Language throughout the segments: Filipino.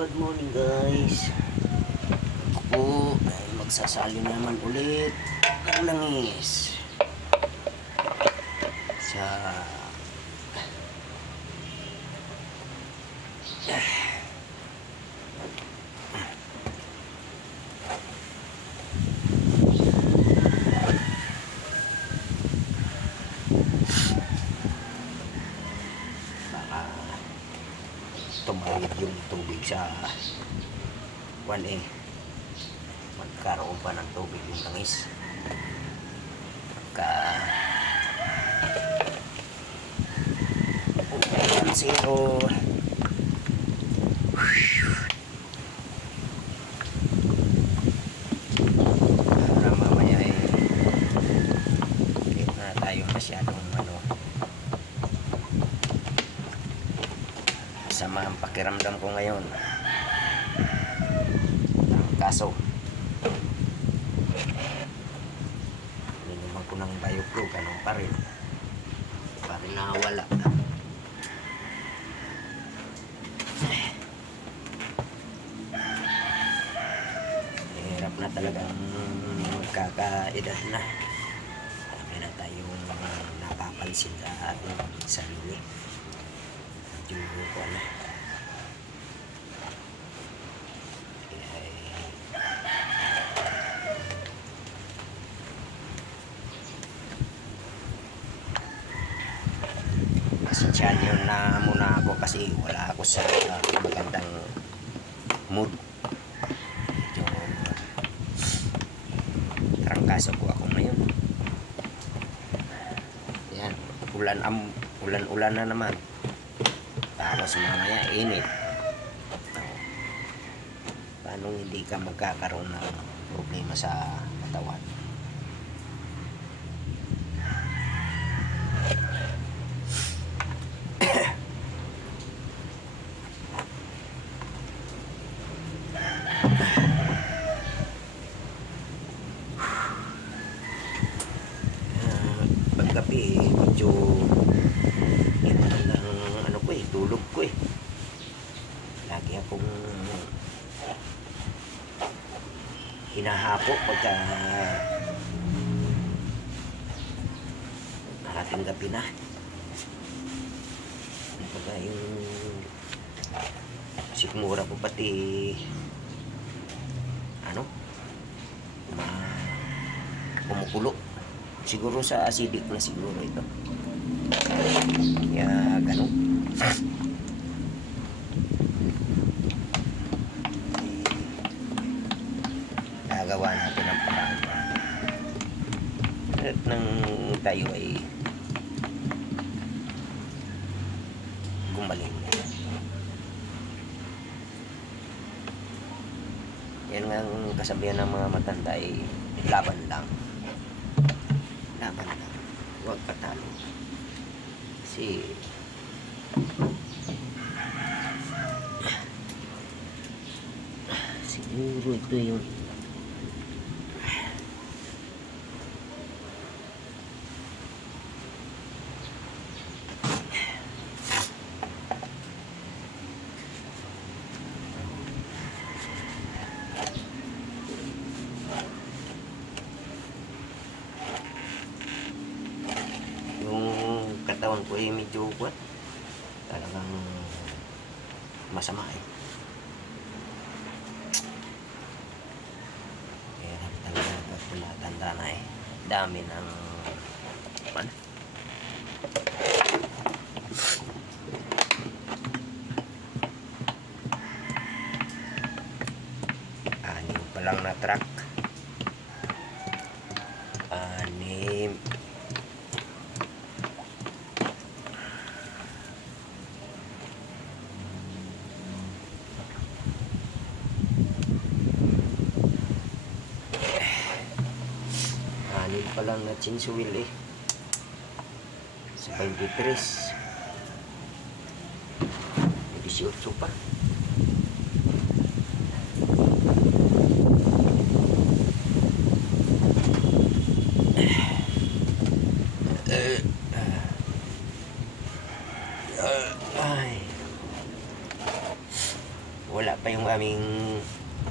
Good morning guys. Ako ay magsasali naman ulit ng langis sa baka tumawid yung tubig sa 1A. Magkaroon pa ng tubig yung langis pagka 1-0. Para mamaya ay hindi na tayo masyadong sama ang pakiramdam ko ngayon. Kaso ininuman ko ng Biopro, ganun pa rin nawala. Hirap na talagang magkakaedad na. Dami na tayong napapansin sa ating sarili. Medyo ko na. Pasensyahan nyo na muna ako kasi wala ako sa magandang mood. Medyo trangkaso ko ako ngayon. Yan, ulan na naman. Tapos mamaya init. Paano hindi ka magkakaroon ng problema sa katawan? Paggabi medyo tulog ko lagi akong hinahapo pagka ating gabi na. Pagka yung sikmura ko pati kumukulo. Siguro sa acidic na siguro ito. Kaya ganun. Gagawa natin ang paraan at nang tayo ay gumaling. Yan nga ang kasabihan ng mga matanda ay laban lang, huwag patalo. Kasi siguro ito yung katawan ko ay medyo talagang masama hirap talaga pag tumatanda na dami ng anim pa lang na truck. Anim. Anim pa lang na chinsuil sa 23. 18 pa. Wala pa yung aming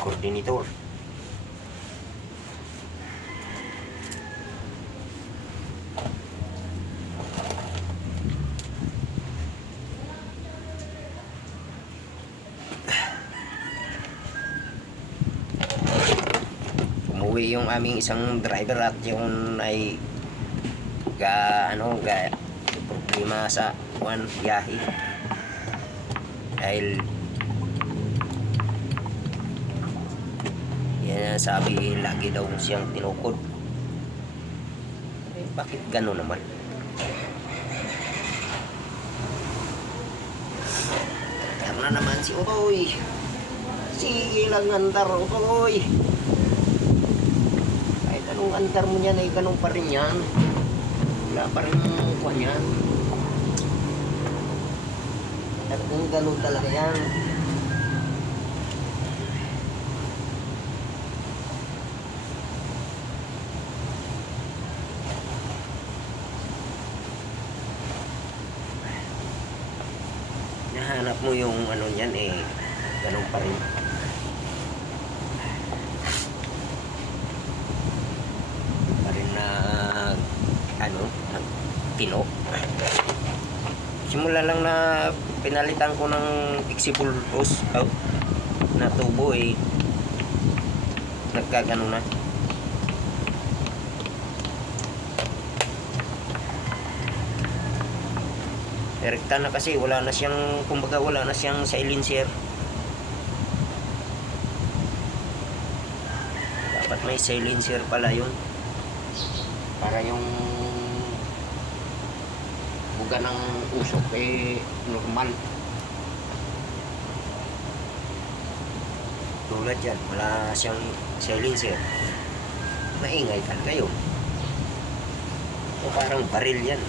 coordinator. Umuwi yung aming isang driver at yung ay ga problema sa biyahe dahil yan sabi lagi daw siyang tinukod. Bakit gano'n naman? Karena naman si Utoy, sige lang andar Utoy, kahit anong andar mo yan ay ganun pa rin yan, wala pa rin kuha yan. Talagang ganun talaga yan. Nahanap mo yung ano niyan eh, ganun pa rin. Pa rin na tino. Simula lang na pinalitan ko ng flexible hose na tubo eh, nagkagano na. Direkta na kasi wala na siyang, kumbaga wala na siyang silencer. Dapat may silencer pala yun para yung buga ng usok eh normal. Tulad yan, wala siyang silencer, maingay talaga yun. O parang baril yan.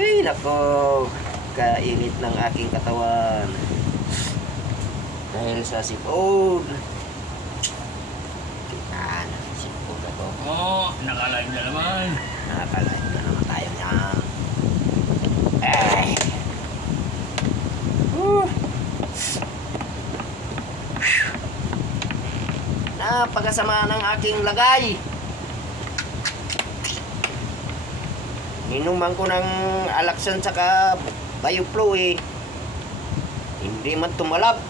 Ay nako, kainit ng aking katawan dahil sa sipon. Kita na sipon na to. Nakalive na naman. Nakalive na naman tayo niyan. Ay. Napakasama ng aking lagay. Inuman ko ng Alaxan saka Bioflow eh, hindi man tumalab.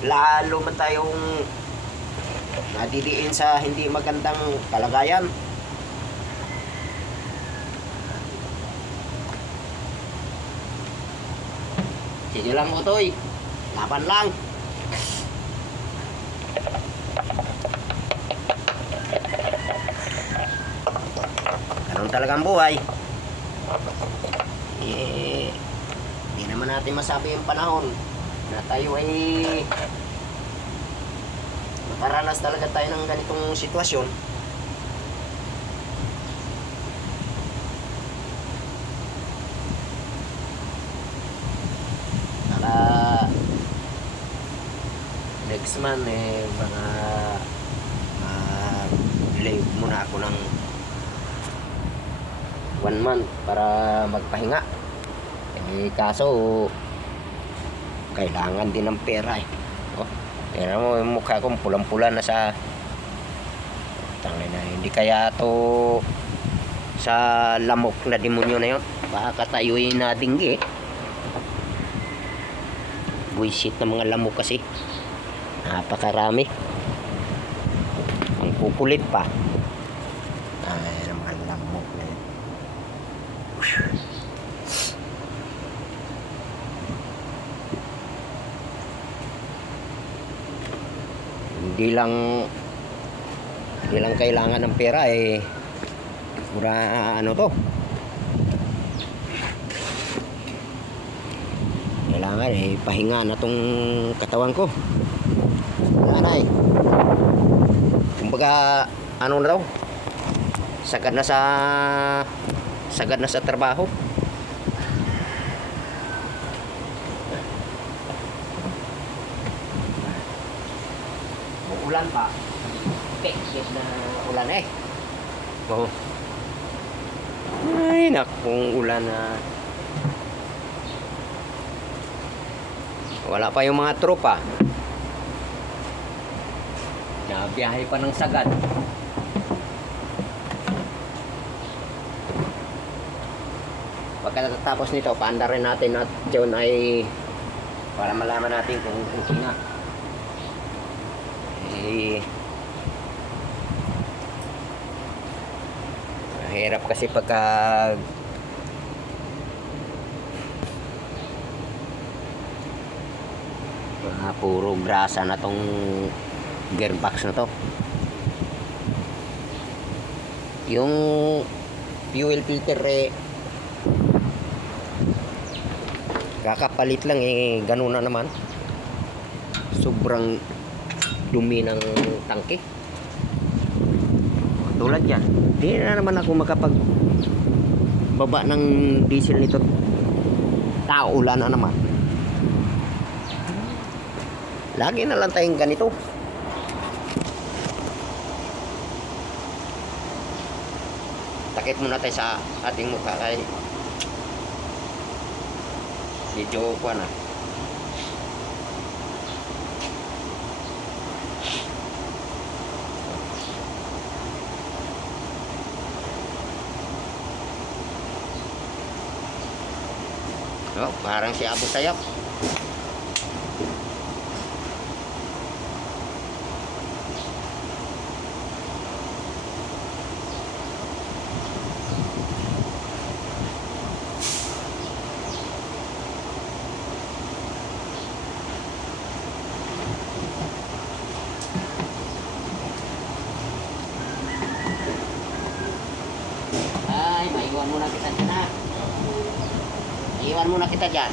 Lalo man tayong nadidiin sa hindi magandang kalagayan. Sige lang Utoy, laban lang. Ganun talagang buhay. Hindi naman natin masabi yung panahon na tayo ay makaranas talaga tayo ng ganitong sitwasyon. Para next month eh mga live muna ako ng 1 month para magpahinga. Eh kaso kailangan din ng pera eh. Oh, tingnan mo yung mukha ko pulang-pula na sa tangina, hindi kaya to sa lamok na demonyo na yun. Baka tayo'y nadinggi eh. Buisit na mga lamok kasi. Napakarami. Ang kukulit pa. Ay, ang mga lamok na yun. Hindi lang kailangan ng pera eh, pura ano to, kailangan eh pahinga na tong katawan ko. Wala na eh, kumbaga ano na daw, sagad na sa trabaho. Ulan pa, pekit na ulan eh. Oh. Ay, nakong ulan na. Wala pa yung mga tropa. Nabiyahe pa ng sagad. Pagkatapos nito, paanda rin natin at yun ay para malaman natin kung okay na. Mahirap kasi pagka puro grasa na tong gearbox na to. Yung fuel filter kakapalit lang ganun na naman. Sobrang dumi ng tangke. Tulad yan, di na naman ako makapag baba ng diesel nito. Taulan na naman. Lagi na lang tayong ganito. Takip muna tayo sa ating mukha kay medyo kuha na. Oh, parang si Abu Sayyaf. Ay, maiwan muna kita dyan ha. Iwan muna kita dyan.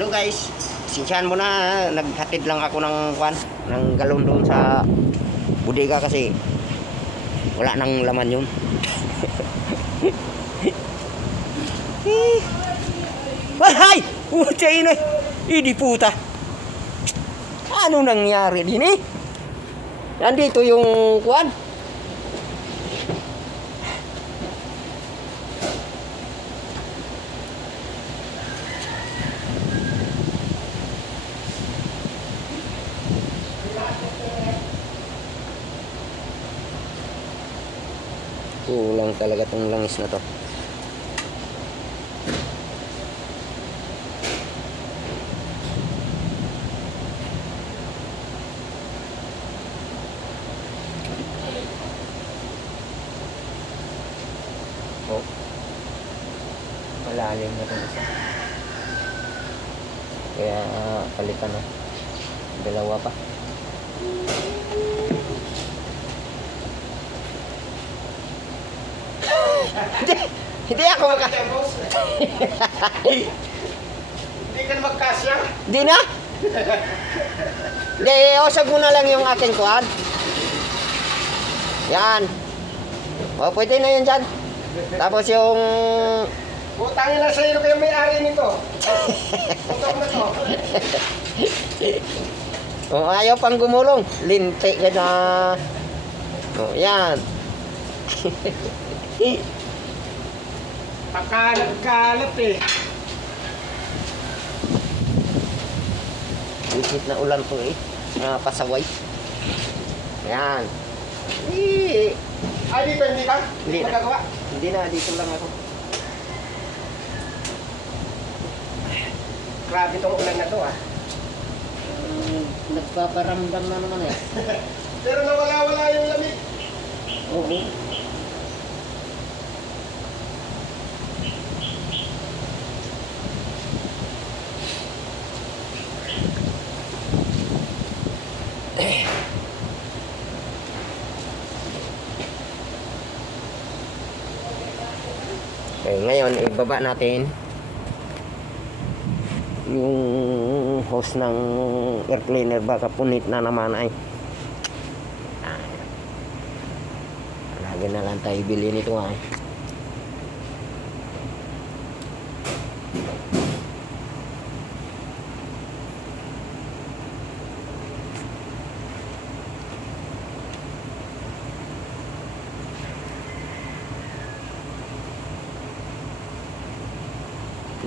Hello guys, sinsyahan mo na, naghatid lang ako ng galon doon sa bodega kasi wala nang laman yun. Ay! Puta ina! Idi puta! Ano nangyari din eh? Nandito yung kuwan. Kulang talaga tong langis na to. Oh. Malalim na itong isa. Kaya palitan na. Dalawa pa. Hindi ako Hindi ka na magkasya. Di na? Di, usag mo na lang yung aking kuwan. Yan. O, pwede na yun dyan. Tapos yung Utangin lang sa'yo kayo may-ari nito. Utang na to. Oh, ayaw pang gumulong. Linti ka na. Oh, yan. Pakalat-kalat eh. Wisit na ulan to eh. Pasaway. Yan. Eh, Ay, dito hindi ka? Hindi na. Magagawa? Hindi na, dito lang ako. Grabe tong ulan na to ah. Nagpaparamdam na naman eh. Pero nawala-wala yung lamig. Oo. Okay, ngayon ibaba natin yung hose ng air cleaner, baka punit na naman ay. Lagi na lang tayo bili nito ay.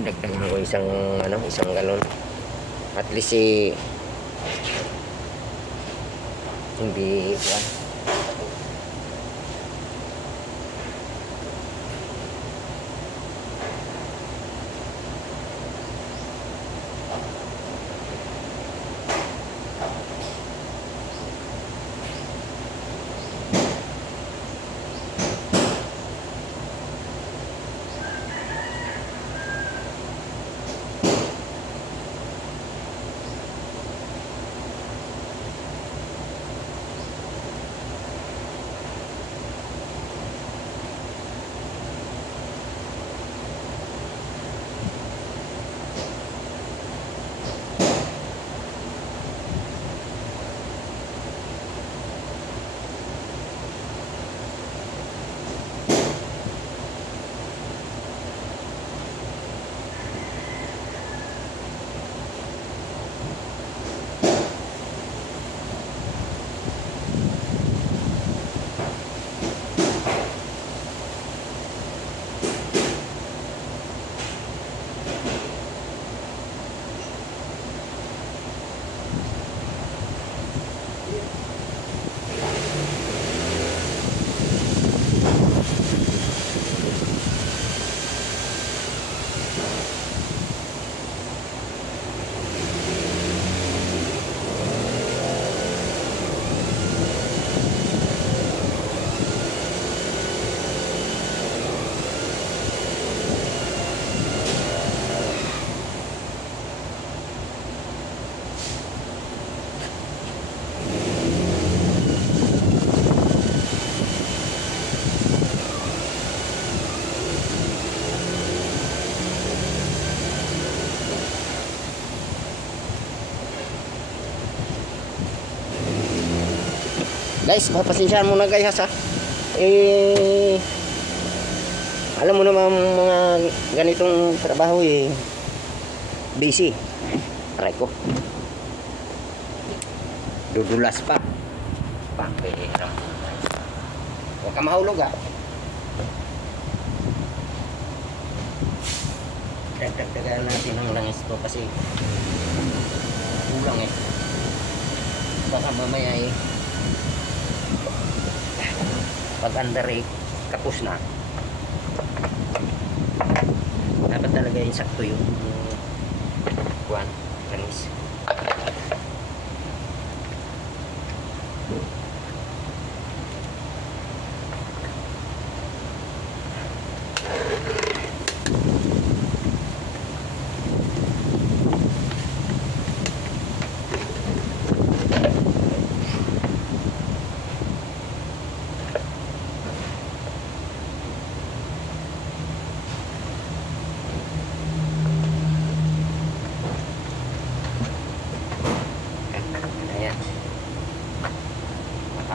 Dagdagan ko isang galon. At least hindi kuwan. Guys, papasensyahan mo na guys ha. Alam mo naman mga ganitong trabaho busy. Aray ko. Dudulas pa. Pambihira. Huwag ka mahulog ha. Dagdagan natin ang langis ko kasi kulang eh. Baka mamaya pag under kapos na. Dapat talaga yung sakto yung kuwan, langis.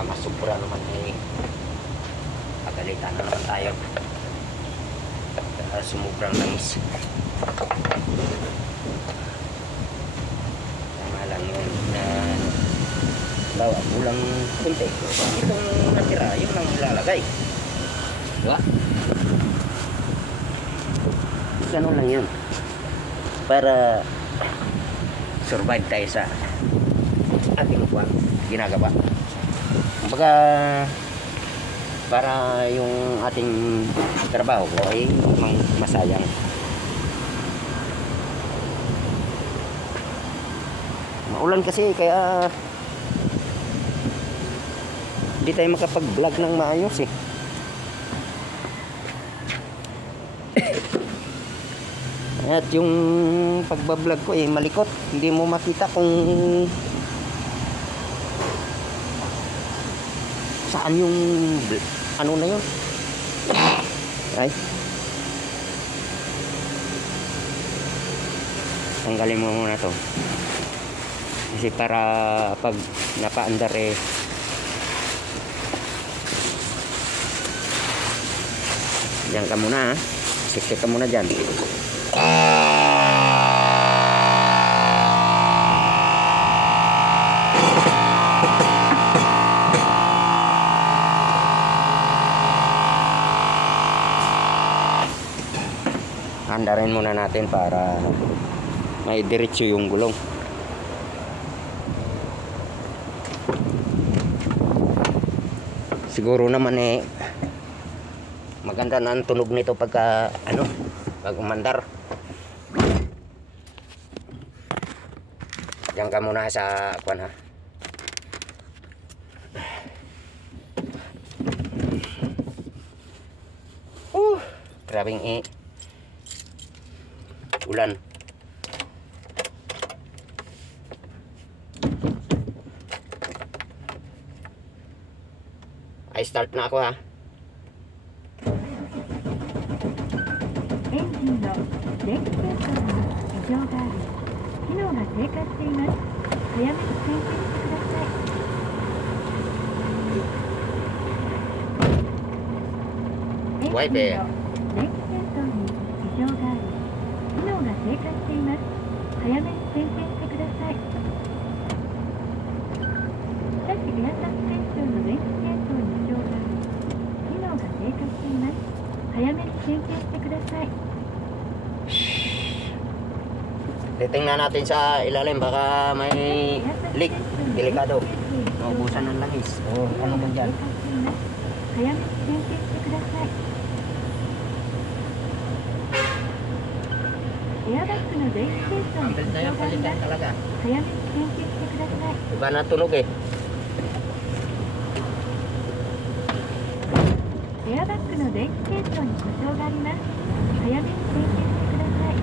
Masupra naman pagalitan na naman tayo. Sumubrang langis. Tama lang yun na bawa kulang kunti. Itong natira, yun ang ilalagay. Diba? Ganun lang yun. Para survive tayo sa ating ginagawa. Kumbaga, para yung ating trabaho ay masayang. Maulan kasi kaya hindi tayo makapag-vlog ng maayos eh. At yung pagbablog ko eh malikot, hindi mo makita kung saan yung ano na yun. Ay, tanggalin mo muna to kasi para pag napaandar eh diyan ka muna ha, sikit ka muna dyan. Andarin muna natin para may diretso yung gulong. Siguro naman eh maganda na ang tunog nito pagka pag umandar. Diyan ka muna sa kwan ha. Grabing ulan. Ay start na ako ha. エンジンの電気センサーに異常があり、機能が低下しています。早めに点検してください。エンジンの電気センサーに異常があり、機能が低下しています。早めに点検してください。しかしエアサスペンションの電気系統に異常があり、機能が低下しています。早めに点検してください。 Titingnan natin sa ilalim baka may leak. Delikado. Maubusan ng langis. O ano ba dyan? 早めに点検してください。エアバッグの電気センサーに異常があります。早めに点検してください。 Iba na tunog eh. エアバッグの電気系統に故障があります。早めに点検してください。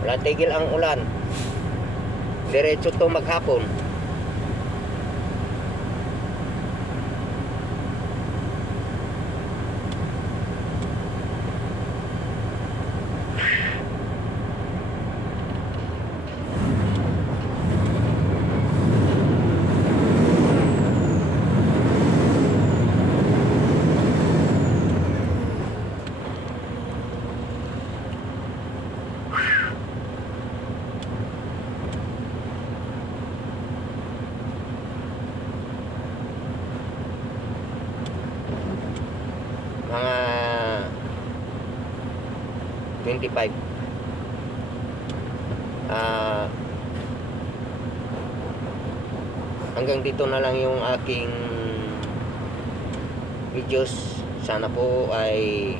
Wala tigil ang ulan. Diretso to maghapon. Mga 25 hanggang dito na lang yung aking videos. Sana po ay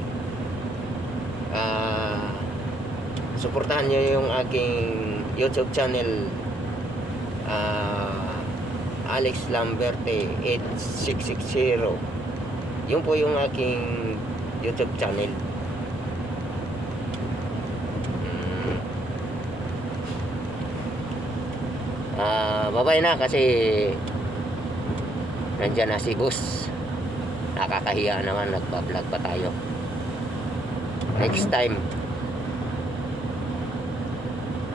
suportahan nyo yung aking YouTube channel, Alex Lamberte 8660. Yun po yung aking YouTube channel. Bye-bye na kasi Nandyan na si boss. Nakakahiya naman, nagpa-vlog pa tayo. Next time,